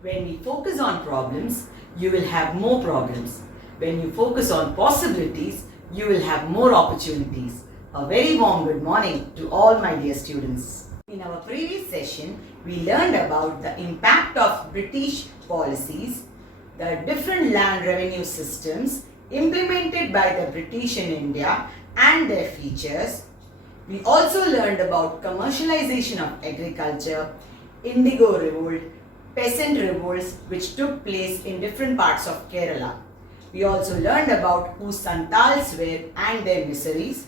When we focus on problems, you will have more problems. When you focus on possibilities, you will have more opportunities. A very warm good morning to all my dear students. In our previous session, we learned about the impact of British policies, the different land revenue systems implemented by the British in India and their features. We also learned about commercialization of agriculture, Indigo Revolt, peasant revolts which took place in different parts of Kerala. We also learned about who Santals were and their miseries,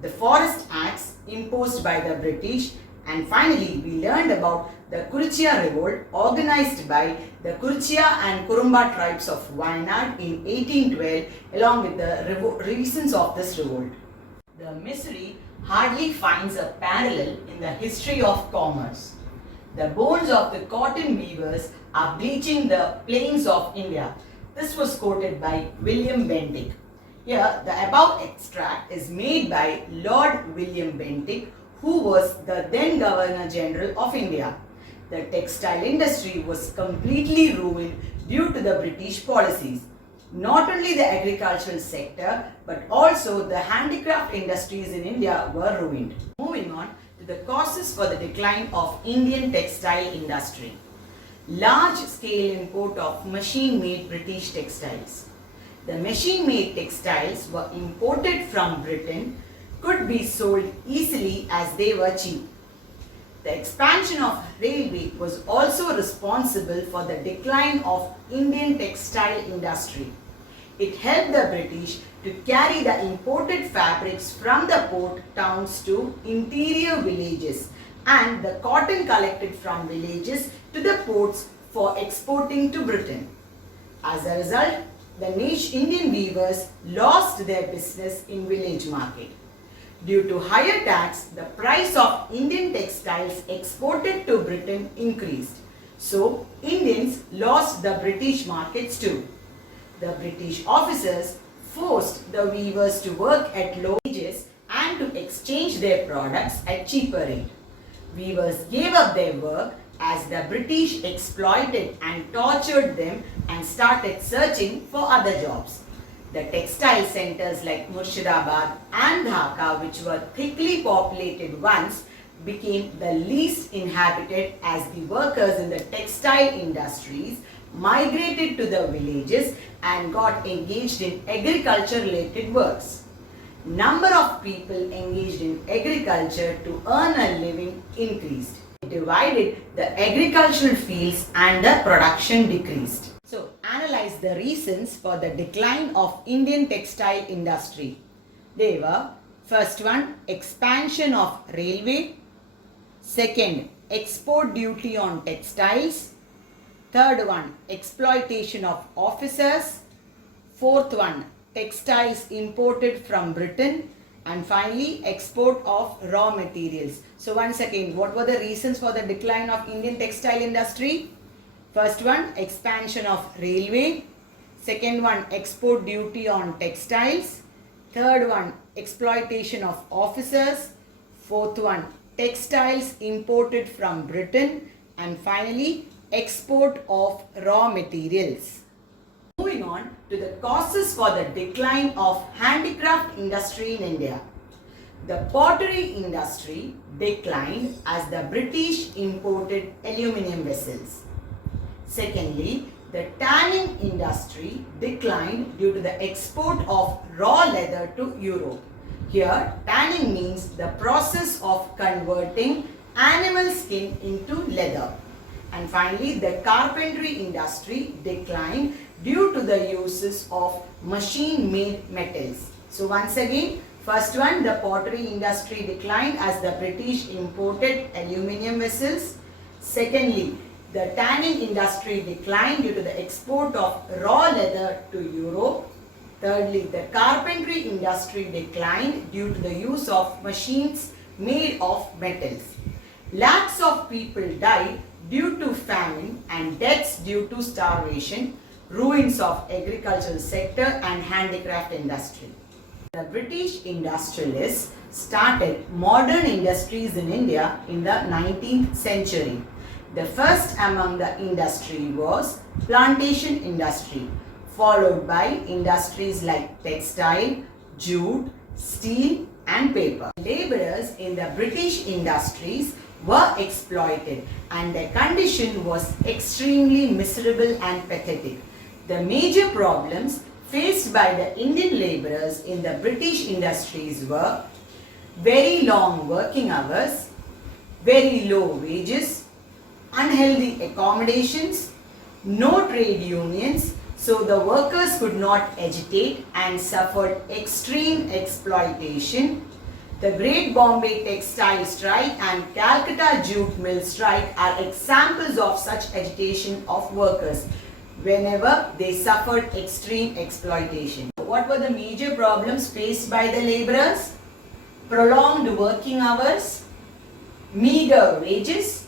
the Forest Acts imposed by the British, and finally we learned about the Kuruchia Revolt organized by the Kuruchia and Kurumba tribes of Wayanad in 1812 along with the reasons of this revolt. The misery hardly finds a parallel in the history of commerce. The bones of the cotton weavers are bleaching the plains of India. This was quoted by William Bentinck. Here, the above extract is made by Lord William Bentinck, who was the then Governor General of India. The textile industry was completely ruined due to the British policies. Not only the agricultural sector, but also the handicraft industries in India were ruined. Moving on to the causes for the decline of Indian textile industry. Large-scale import of machine-made British textiles. The machine-made textiles were imported from Britain, could be sold easily as they were cheap. The expansion of railway was also responsible for the decline of Indian textile industry. It helped the British to carry the imported fabrics from the port towns to interior villages and the cotton collected from villages to the ports for exporting to Britain. As a result, the Indian weavers lost their business in village market. Due to higher tax, the price of Indian textiles exported to Britain increased. So, Indians lost the British markets too. The British officers forced the weavers to work at low wages and to exchange their products at cheaper rate. Weavers gave up their work as the British exploited and tortured them and started searching for other jobs. The textile centers like Murshidabad and Dhaka, which were thickly populated once, became the least inhabited as the workers in the textile industries migrated to the villages and got engaged in agriculture related works. Number of people engaged in agriculture to earn a living increased. It divided the agricultural fields and the production decreased. So, analyze the reasons for the decline of Indian textile industry. They were, first one, expansion of railway. Second, export duty on textiles. Third one, exploitation of officers. Fourth one, textiles imported from Britain. And finally, export of raw materials. So once again, what were the reasons for the decline of Indian textile industry? First one, expansion of railway. Second one, export duty on textiles. Third one, exploitation of officers. Fourth one, textiles imported from Britain. And finally, export of raw materials. Moving on to the causes for the decline of handicraft industry in India. The pottery industry declined as the British imported aluminium vessels. Secondly, the tanning industry declined due to the export of raw leather to Europe. Here, tanning means the process of converting animal skin into leather. And finally, the carpentry industry declined due to the uses of machine-made metals. So once again, first one, the pottery industry declined as the British imported aluminium vessels. Secondly, the tanning industry declined due to the export of raw leather to Europe. Thirdly, the carpentry industry declined due to the use of machines made of metals. Lakhs of people died due to famine and deaths due to starvation, ruins of agricultural sector and handicraft industry. The British industrialists started modern industries in India in the 19th century. The first among the industry was plantation industry, followed by industries like textile, jute, steel and paper. Laborers in the British industries were exploited and their condition was extremely miserable and pathetic. The major problems faced by the Indian laborers in the British industries were very long working hours, very low wages, unhealthy accommodations, no trade unions, so the workers could not agitate and suffered extreme exploitation. The Great Bombay Textile Strike and Calcutta Jute Mill Strike are examples of such agitation of workers whenever they suffered extreme exploitation. What were the major problems faced by the laborers? Prolonged working hours, meager wages,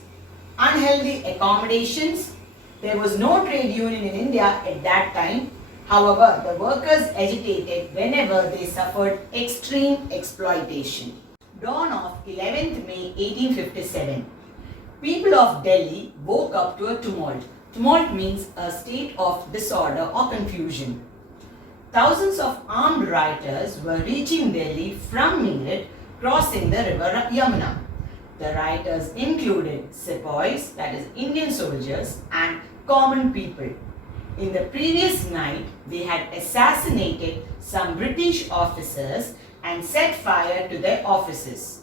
unhealthy accommodations. There was no trade union in India at that time. However, the workers agitated whenever they suffered extreme exploitation. Dawn of 11th May 1857. People of Delhi woke up to a tumult. Tumult means a state of disorder or confusion. Thousands of armed rioters were reaching Delhi from Meerut, crossing the river Yamuna. The rioters included sepoys, that is Indian soldiers, and common people. In the previous night, they had assassinated some British officers and set fire to their offices.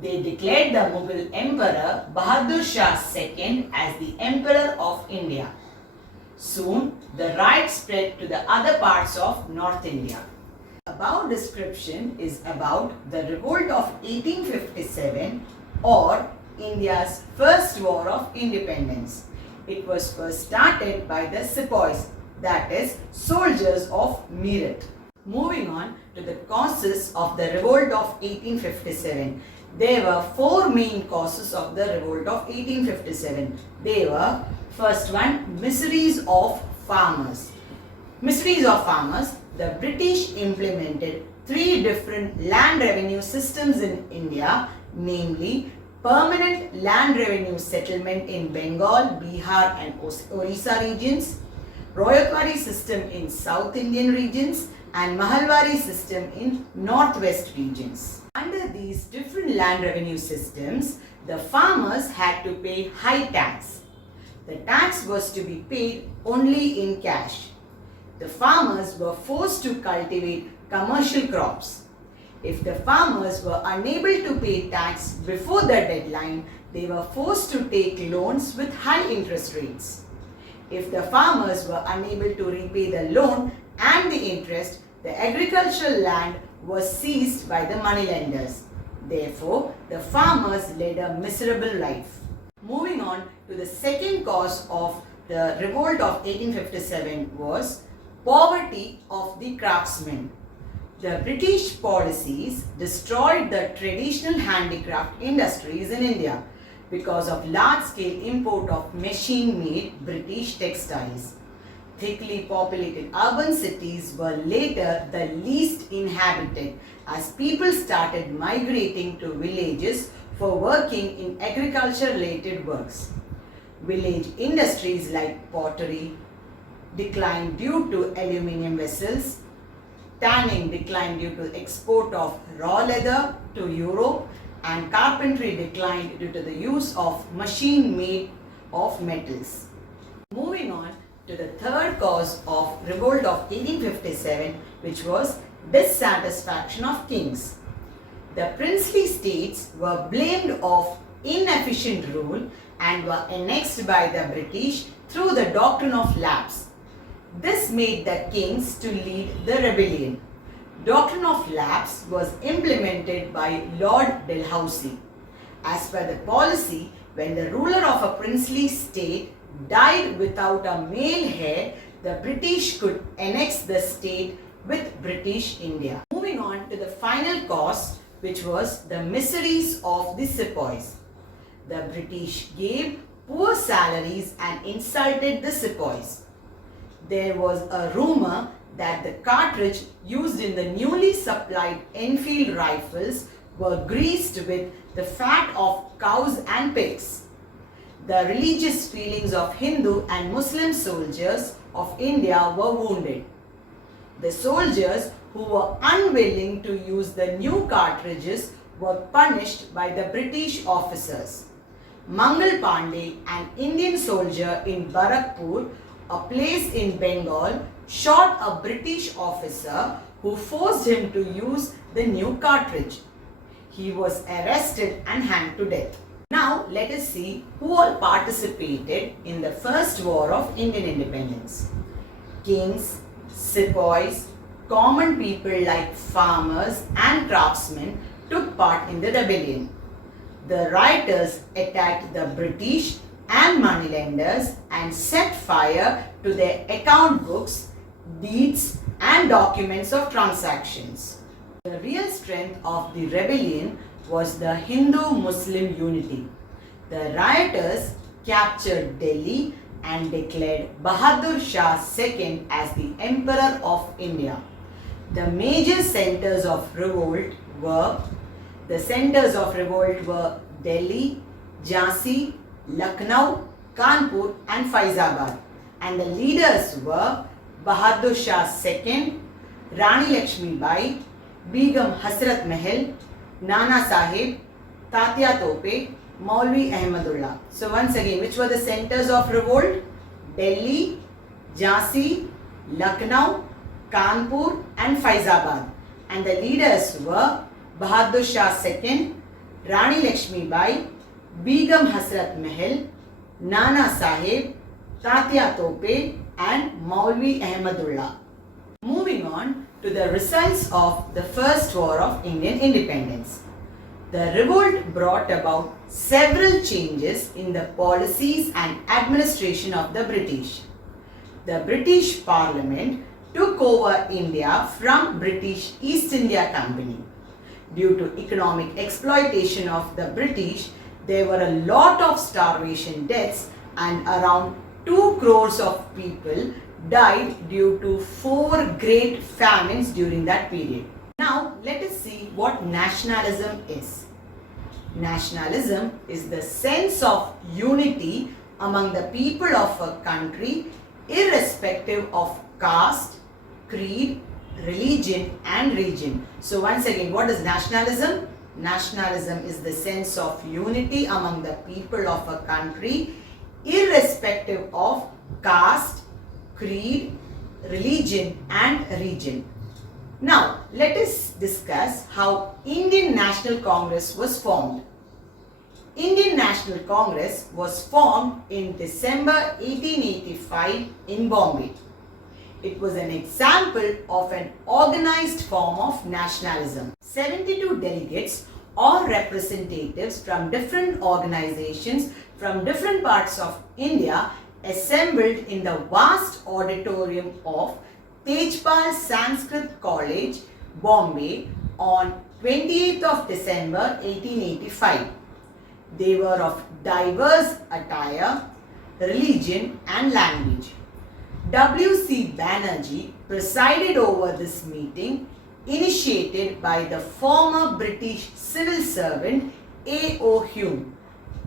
They declared the Mughal Emperor Bahadur Shah II as the Emperor of India. Soon, the riot spread to the other parts of North India. Above description is about the Revolt of 1857 or India's first war of independence. It was first started by the sepoys, that is, soldiers of Meerut. Moving on to the causes of the Revolt of 1857. There were four main causes of the Revolt of 1857. They were, first one, miseries of farmers. Miseries of farmers. The British implemented three different land revenue systems in India, namely permanent land revenue settlement in Bengal, Bihar and Orissa regions, Royalwari system in South Indian regions and Mahalwari system in Northwest regions. Under these different land revenue systems, the farmers had to pay high tax. The tax was to be paid only in cash. The farmers were forced to cultivate commercial crops. If the farmers were unable to pay tax before the deadline, they were forced to take loans with high interest rates. If the farmers were unable to repay the loan and the interest, the agricultural land was seized by the moneylenders. Therefore, the farmers led a miserable life. Moving on to the second cause of the revolt of 1857 was poverty of the craftsmen. The British policies destroyed the traditional handicraft industries in India because of large-scale import of machine-made British textiles. Thickly populated urban cities were later the least inhabited as people started migrating to villages for working in agriculture-related works. Village industries like pottery declined due to aluminium vessels, tanning declined due to export of raw leather to Europe, and carpentry declined due to the use of machine made of metals. Moving on to the third cause of revolt of 1857, which was dissatisfaction of kings. The princely states were blamed of inefficient rule and were annexed by the British through the doctrine of lapse. This made the kings to lead the rebellion. Doctrine of lapse was implemented by Lord Dalhousie. As per the policy, when the ruler of a princely state died without a male heir, the British could annex the state with British India. Moving on to the final cause, which was the miseries of the sepoys. The British gave poor salaries and insulted the sepoys. There was a rumor that the cartridge used in the newly supplied Enfield rifles were greased with the fat of cows and pigs. the religious feelings of Hindu and Muslim soldiers of India were wounded. The soldiers who were unwilling to use the new cartridges were punished by the British officers. Mangal Pandey, an Indian soldier in Barakpur, a place in Bengal, shot a British officer who forced him to use the new cartridge. He was arrested and hanged to death. Now let us see who all participated in the First War of Indian Independence. Kings, sepoys, common people like farmers and craftsmen took part in the rebellion. The rioters attacked the British and moneylenders and set fire to their account books, deeds and documents of transactions. The real strength of the rebellion was the Hindu-Muslim unity. The rioters captured Delhi and declared Bahadur Shah II as the Emperor of India. The major centers of revolt were Delhi, Jhansi, Lucknow, Kanpur and Faizabad, and the leaders were Bahadur Shah II, Rani Lakshmi Bai, Begum Hasrat Mahal, Nana Sahib, Tatya Tope, Maulvi Ahmadullah. So once again, which were the centers of revolt? Delhi, Jhansi, Lucknow, Kanpur and Faizabad. And the leaders were Bahadur Shah II, Rani Lakshmi Bai, Begum Hasrat Mahal, Nana Sahib, Tatya Tope and Maulvi Ahmadullah. Moving on to the results of the First War of Indian Independence. The revolt brought about several changes in the policies and administration of the British. The British Parliament took over India from British East India Company. Due to economic exploitation of the British, there were a lot of starvation deaths and around 2 crores of people died due to 4 great famines during that period. Now let us see what nationalism is. Nationalism is the sense of unity among the people of a country irrespective of caste, creed, religion and region. So once again, what is nationalism? Nationalism is the sense of unity among the people of a country irrespective of caste, creed, religion and region. Now let us discuss how Indian National Congress was formed. Indian National Congress was formed in December 1885 in Bombay. It was an example of an organized form of nationalism. 72 delegates or representatives from different organizations from different parts of India assembled in the vast auditorium of Tejpal Sanskrit College, Bombay on 28th of December 1885. They were of diverse attire, religion and language. W.C. Banerjee presided over this meeting initiated by the former British civil servant A.O. Hume.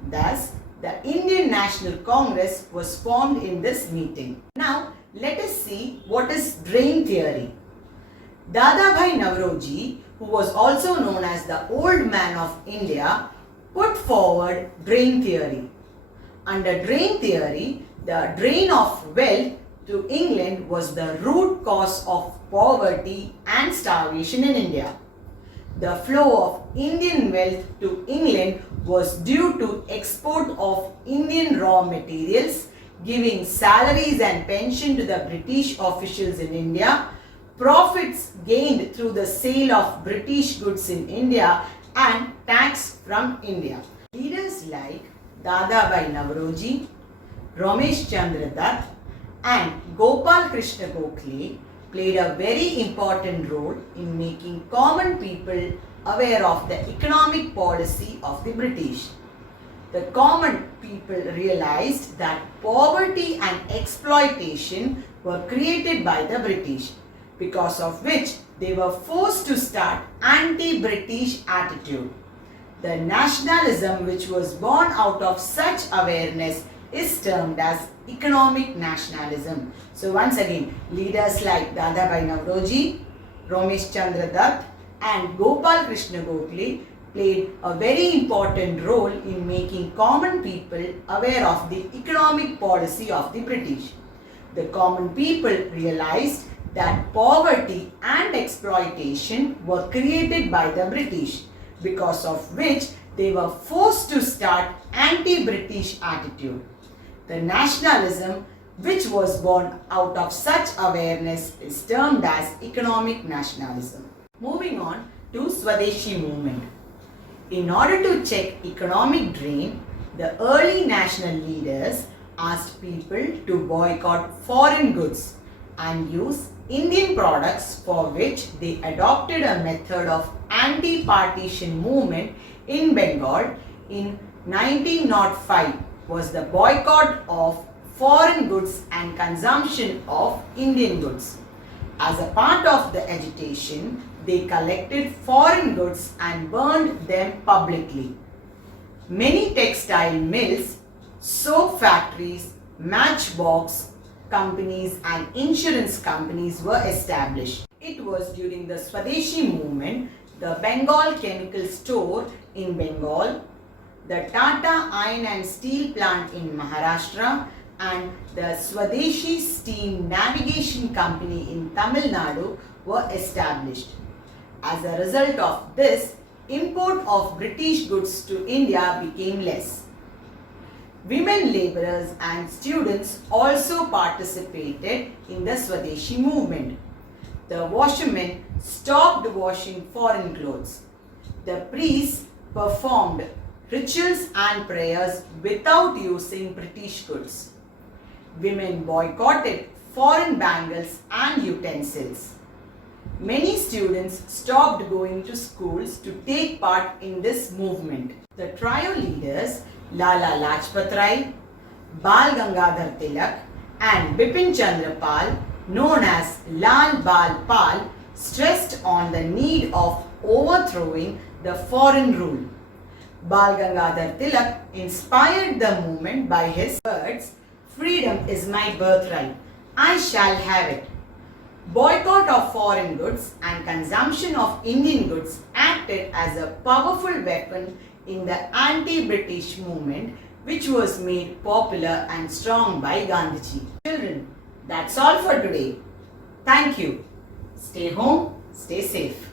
Thus, the Indian National Congress was formed in this meeting. Now, let us see what is drain theory. Dadabhai Naoroji, who was also known as the Old Man of India, put forward drain theory. Under drain theory, the drain of wealth to England was the root cause of poverty and starvation in India. The flow of Indian wealth to England was due to export of Indian raw materials, giving salaries and pension to the British officials in India, profits gained through the sale of British goods in India and tax from India. Leaders like Dadabhai Naoroji, Ramesh Chandra Dutt and Gopal Krishna Gokhale played a very important role in making common people aware of the economic policy of the British. The common people realized that poverty and exploitation were created by the British, because of which they were forced to start anti-British attitude. The nationalism which was born out of such awareness is termed as economic nationalism. So once again, leaders like Dadabhai Navroji, Ramesh Chandra Dutt and Gopal Krishna Gokhale played a very important role in making common people aware of the economic policy of the British. The common people realized that poverty and exploitation were created by the British, because of which they were forced to start anti-British attitude. The nationalism which was born out of such awareness is termed as economic nationalism. Moving on to Swadeshi Movement. In order to check economic drain, the early national leaders asked people to boycott foreign goods and use Indian products, for which they adopted a method of anti-partition movement in Bengal in 1905 was the boycott of foreign goods and consumption of Indian goods. As a part of the agitation, they collected foreign goods and burned them publicly. Many textile mills, soap factories, matchbox companies and insurance companies were established. It was during the Swadeshi movement, the Bengal Chemical Store in Bengal, the Tata Iron and Steel Plant in Maharashtra and the Swadeshi Steam Navigation Company in Tamil Nadu were established. As a result of this, import of British goods to India became less. Women laborers and students also participated in the Swadeshi movement. The washermen stopped washing foreign clothes. The priests performed rituals and prayers without using British goods. Women boycotted foreign bangles and utensils. Many students stopped going to schools to take part in this movement. The trio leaders Lala Lajpat Rai, Bal Gangadhar Tilak and Bipin Chandra Pal, known as Lal Bal Pal, stressed on the need of overthrowing the foreign rule. Bal Gangadhar Tilak inspired the movement by his words, "Freedom is my birthright. I shall have it." Boycott of foreign goods and consumption of Indian goods acted as a powerful weapon in the anti-British movement, which was made popular and strong by Gandhiji. Children, that's all for today. Thank you. Stay home, stay safe.